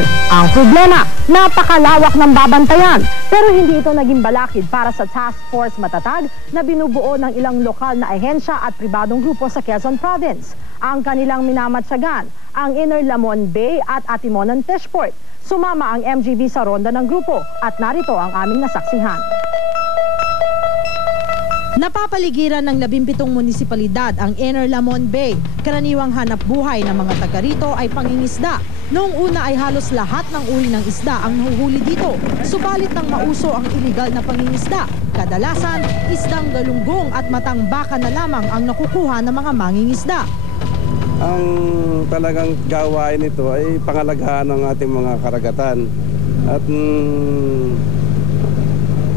karagatan. Ang problema, napakalawak ng babantayan. Pero hindi ito naging balakid para sa task force matatag na binubuo ng ilang lokal na ahensya at pribadong grupo sa Quezon Province. Ang kanilang minamatsagan, ang Inner Lamon Bay at Atimonan Fishport. Sumama ang MGB sa ronda ng grupo at narito ang aming nasaksihan. Napapaligiran ng 17 munisipalidad ang Inner Lamon Bay. Karaniwang hanap buhay ng mga taga rito ay pangingisda. Noong una ay halos lahat ng uri ng isda ang nahuhuli dito. Subalit nang mauso ang iligal na pangingisda, kadalasan isdang galunggong at matang baka na lamang ang nakukuha ng mga mangingisda. Ang talagang gawain nito ay pangalagaan ng ating mga karagatan at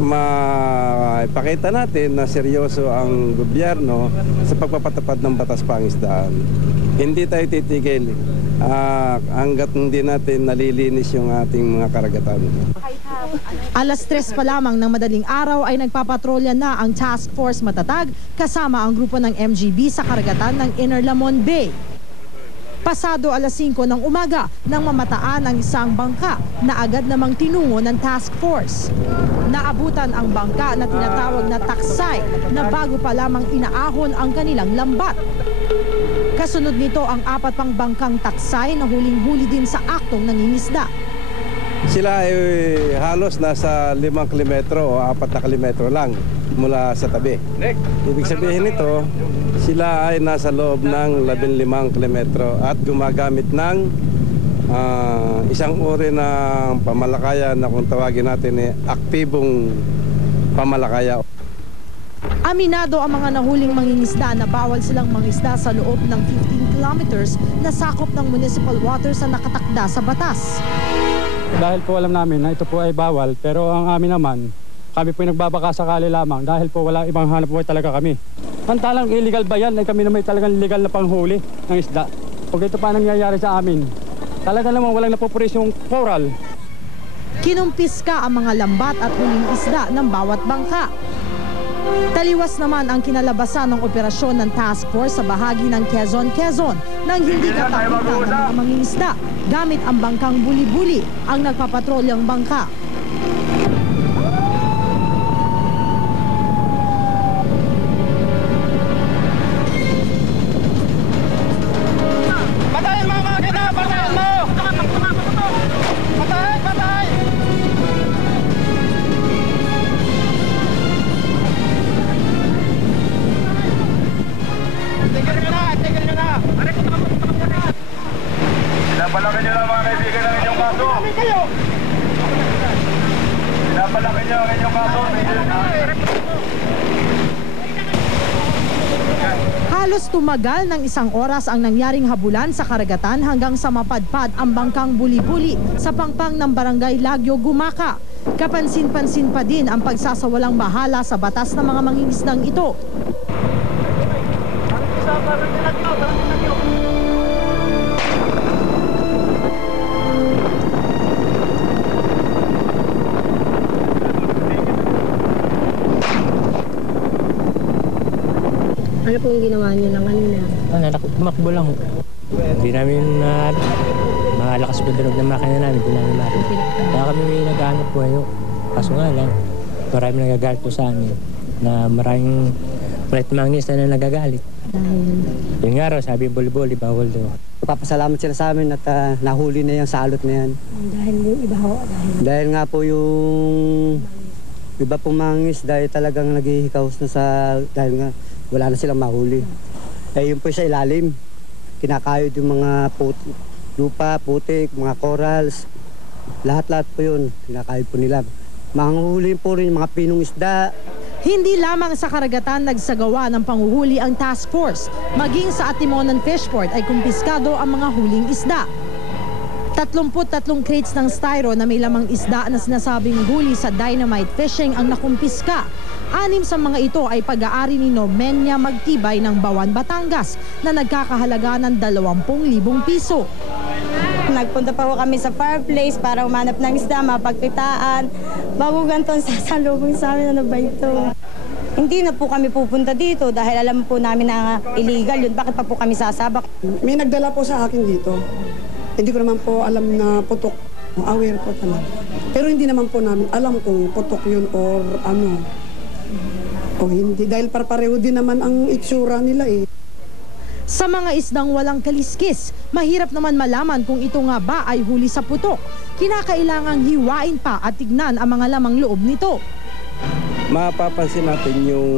maipakita natin na seryoso ang gobyerno sa pagpapatupad ng batas pangisdaan. Hindi tayo titigil hanggat hindi natin nalilinis yung ating mga karagatan. Alas 3 pa lamang ng madaling araw ay nagpapatrolya na ang task force matatag kasama ang grupo ng MGB sa karagatan ng Inner Lamon Bay. Pasado alas 5 ng umaga nang mamataan ang isang bangka na agad namang tinungo ng task force. Naabutan ang bangka na tinatawag na taksay na bago pa lamang inaahon ang kanilang lambat. Kasunod nito ang 4 pang bangkang taksay na huling-huli din sa aktong nangingisda. Sila ay halos nasa 5 kilometro o 4 na kilometro lang mula sa tabi. Ibig sabihin nito, sila ay nasa loob ng 15 kilometro at gumagamit ng isang uri ng pamalakaya na kung tawagin natin aktibong pamalakaya. Aminado ang mga nahuling mangingisda na bawal silang mangisda sa loob ng 15 kilometers na sakop ng municipal waters na nakatakda sa batas. Dahil po alam namin na ito po ay bawal, pero ang amin naman, kami po nagbabaka sakali lamang dahil po wala ibang hanap buhay talaga kami. Pantalang illegal ba yan ay kami na may talagang legal na panghuli ng isda. Pag ito pa nangyayari sa amin, talaga naman walang napupuris yung coral. Kinumpiska ang mga lambat at huling isda ng bawat bangka. Taliwas naman ang kinalabasan ng operasyon ng task force sa bahagi ng Quezon nang hindi katakutan ng mga mangingisda gamit ang bangkang buli-buli ang nagpapatrolyang bangka. Patayin mo mga kita! Patayin mo! Patay! Patay! Tigil nyo na! Tigil nyo na! Pinapalaki nyo lang mga kaibigan ng inyong kaso. Pinapalaki nyo ang inyong kaso. Halos tumagal ng 1 oras ang nangyaring habulan sa karagatan hanggang sa mapadpad ang bangkang buli-buli sa pangpang ng barangay Lagyo, Gumaka. Kapansin-pansin pa din ang pagsasawalang bahala sa batas ng mga mangingisdang ito. Ano pong ginawa niyo lang kanina? Tumakbo lang. Hindi namin mga lakas pagdanog ng makina namin. Hindi namin makina. Kaya kami may nag-aanap po ngayon. Kaso nga lang, marami nagagalit po sa amin na maraming kulit mangingisda na nagagalit. Yung nga raw, sabi buli-buli, bawal daw. Papasalamat sila sa amin at nahuli na yung salot na yan. Dahil yung iba ho? Dahil nga po yung iba pong mangingisda ay talagang naghihikaos na sa dahil nga wala na silang mahuli. Eh yun po sa ilalim. Kinakayod yung mga lupa, putik, mga corals. Lahat-lahat po yun. Kinakayod po nila. Manghuli po rin yung mga pinong isda. Hindi lamang sa karagatan nagsagawa ng panguhuli ang task force. Maging sa Atimonan Fishport ay kumpiskado ang mga huling isda. 33 crates ng styro na may lamang isda na sinasabing huli sa dynamite fishing ang nakumpiska. 6 sa mga ito ay pag-aari ni Nomenya Magtibay ng Bawan, Batangas na nagkakahalaga ng 20,000 piso. Nagpunta pa po kami sa fireplace para umanap ng isda, mapagkitaan. Bago ganito sasalubong sa amin, ano ba ito? Hindi na po kami pupunta dito dahil alam po namin na illegal yun. Bakit pa po kami sasabak? May nagdala po sa akin dito. Hindi ko naman po alam na putok. Aware po talaga. Pero hindi naman po namin alam kung putok yun or ano. O hindi. Dahil pareho din naman ang itsura nila eh. Sa mga isdang walang kaliskis, mahirap naman malaman kung ito nga ba ay huli sa putok. Kinakailangang hiwain pa at tignan ang mga lamang loob nito. Mapapansin natin yung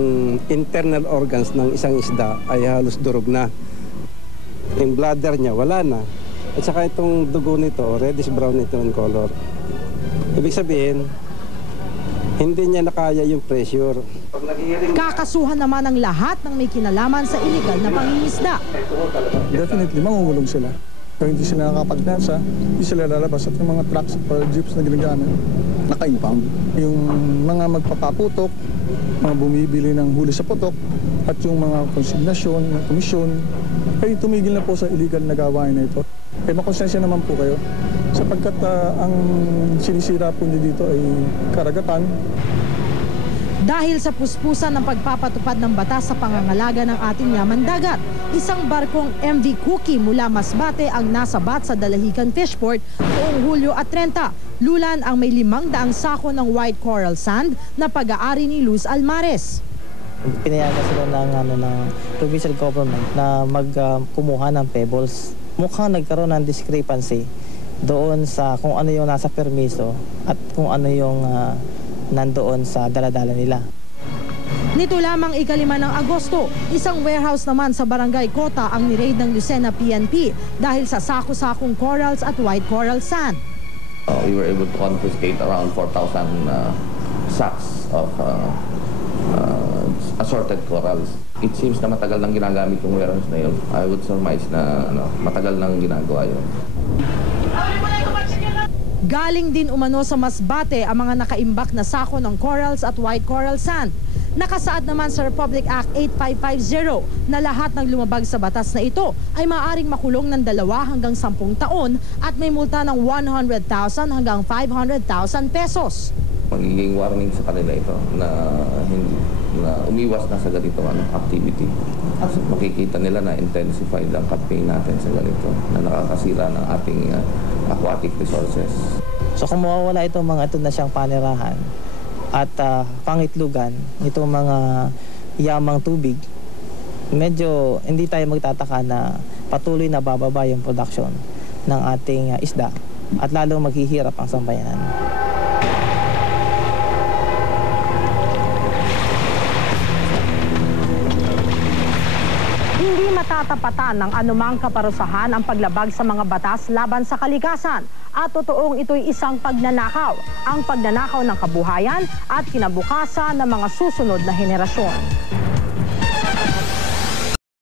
internal organs ng isang isda ay halos durog na. Yung bladder niya, wala na. At saka itong dugo nito, reddish-brown ito in color. Ibig sabihin, hindi niya nakaya yung pressure. Kakasuhan naman ang lahat ng may kinalaman sa illegal na pangingisda. Definitely, mangungulong sila. Kung hindi sila nakakapagdansa, hindi sila lalabas. At yung mga trucks or jeeps na ginagamit, naka-impound. Yung mga magpapaputok, mga bumibili ng huli sa putok, at yung mga konsignasyon, komisyon, ay tumigil na po sa illegal na gawain na ito. Kaya makonsensya naman po kayo, sapagkat ang sinisira po niyo dito ay karagatan. Dahil sa puspusan ng pagpapatupad ng batas sa pangangalaga ng ating yaman dagat, isang barkong MV Cookie mula Masbate ang nasabat sa Dalahican Fishport noong Hulyo at 30. Lulan ang may 500 sako ng white coral sand na pag-aari ni Luz Almares. Pinayagan sila ng provincial government na magkumuha ng pebbles. Mukhang nagkaroon ng discrepancy doon sa kung ano yung nasa permiso at kung ano yung nandoon sa daladala nila. Nito lamang ika-5 ng Agosto, isang warehouse naman sa Barangay Kota ang ni-raid ng Lucena PNP dahil sa sako-sakong corals at white coral sand. We were able to confiscate around 4,000 sacks of assorted corals. It seems na matagal nang ginagamit yung warehouse na yun. I would surmise na matagal nang ginagawa yun. Galing din umano sa Masbate ang mga nakaimbak na sako ng corals at white coral sand. Nakasaad naman sa Republic Act 8550 na lahat ng lumabag sa batas na ito ay maaaring makulong ng 2 hanggang 10 taon at may multa ng 100,000 hanggang 500,000 pesos. Magiging warning sa kanila ito na umiwas na sa ganito activity. So, makikita nila na intensified ang campaign natin sa ganito na nakakasira ng ating aquatic resources. So kung mawawala itong mga ito na siyang panirahan at pangitlugan, itong mga yamang tubig, medyo hindi tayo magtataka na patuloy na bababa yung production ng ating isda at lalong maghihirap ang sambayanan. Hindi matatapatan ng anumang kaparusahan ang paglabag sa mga batas laban sa kalikasan at totoong ito'y isang pagnanakaw, ang pagnanakaw ng kabuhayan at kinabukasan ng mga susunod na henerasyon.